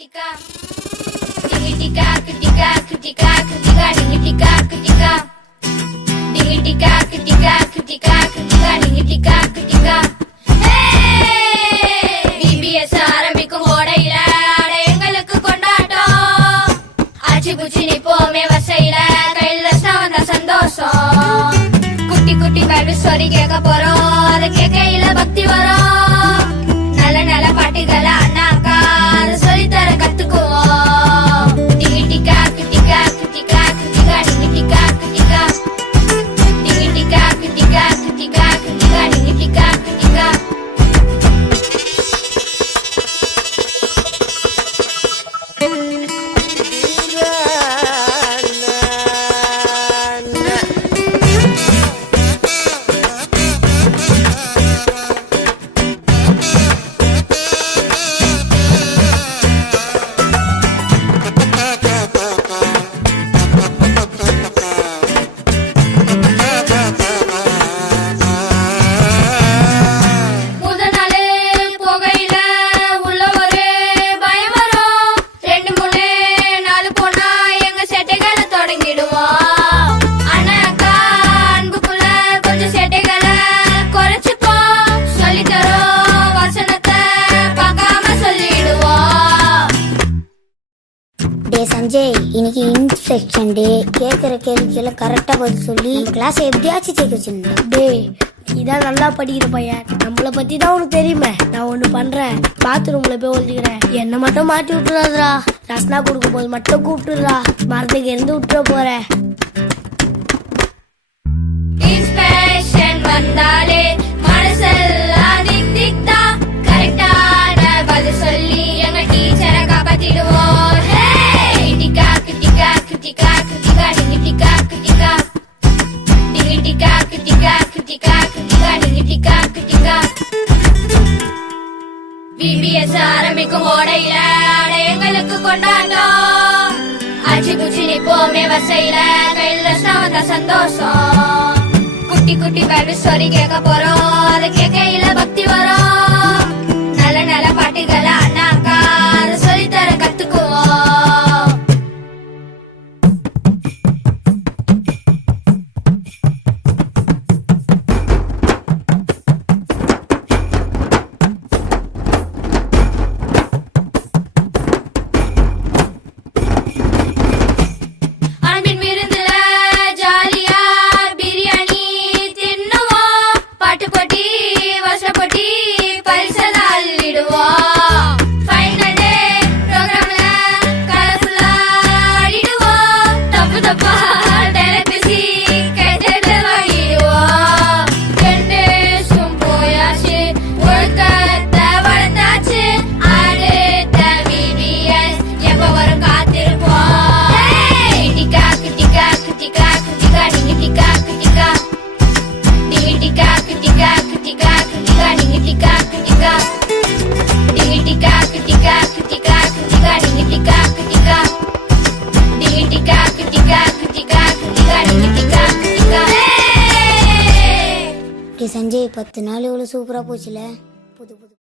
Kritika, dingitika, kritika, kritika, kritika, dingitika, kritika, dingitika, kritika, kritika, kritika, dingitika, kritika. BBS ஆரம்பிக்கும் ஓடையில எங்களுக்கு கொண்டாட்டம், ஆச்சி பூச்சி நிப்போமே வசையில கையில வந்த சந்தோஷம். குட்டி குட்டி பைபிள் ஸ்டோரி கேட்க போறோம், அதை கேட்கையில பக்தி வரும். நல்ல நல்ல பாட்டுகளை அண்ணாக்கா அதை சொல்லித்தர கத்துக்குவோம். டிங்கிட்டிக்கா கிட்டிக்கா கிட்டிக்கா கிட்டிக்கா டிங்கிட்டிக்கா கிட்டிக்கா, டிங்கிட்டிக்கா கிட்டிக்கா கிட்டிக்கா கிட்டிக்கா டிங்கிட்டிக்கா கிட்டிக்கா. சஞ்சய், இன்னைக்கு இன்ஸ்பெக்ஷன் டே. கேட்கிற கேள்விக்கெல்லாம் கரெக்டா பதில் சொல்லி கிளாஸ் எப்படியாச்சும் ஜெயிக்க வச்சிருந்தேன். டே, நீதான் நல்லா படிக்கிற பையன், நம்மளை பத்தி தான் உனக்கு தெரியுமே. நான் ஒண்ணு பண்றேன், பாத்ரூம்ல போய் ஒழிச்சுக்கிறேன். என்ன மட்டும் மாட்டி விட்டுறாதா, ரசனா கொடுக்கும் போது மட்டும் கூப்பிட்டுறா, மரத்துக்கு இருந்து விட்டுற போறேன். இன்ஸ்பெக்ஷன் வந்தாலே மனசெல்லாம் திக் திக் தான், கரெக்டான பதில் சொல்லி எங்க டீச்சரை காப்பாத்திடுவோம். BBS ஆரம்பிக்கும் ஓடையில எங்களுக்கு கொண்டாட்டம், ஆச்சி பூச்சி நிப்போமே வசையில கையில வந்த சந்தோஷம். குட்டி குட்டி பைபிள் ஸ்டோரி கேட்க போறோம், அதை கேட்கையில பக்தி வரும். நல்ல நல்ல பாட்டுகளை அண்ணாக்கா அதை சொல்லித்தர கத்துக்குவோம். சஞ்சய், 10 நாள் இவ்வளவு சூப்பரா போச்சுல. புது புது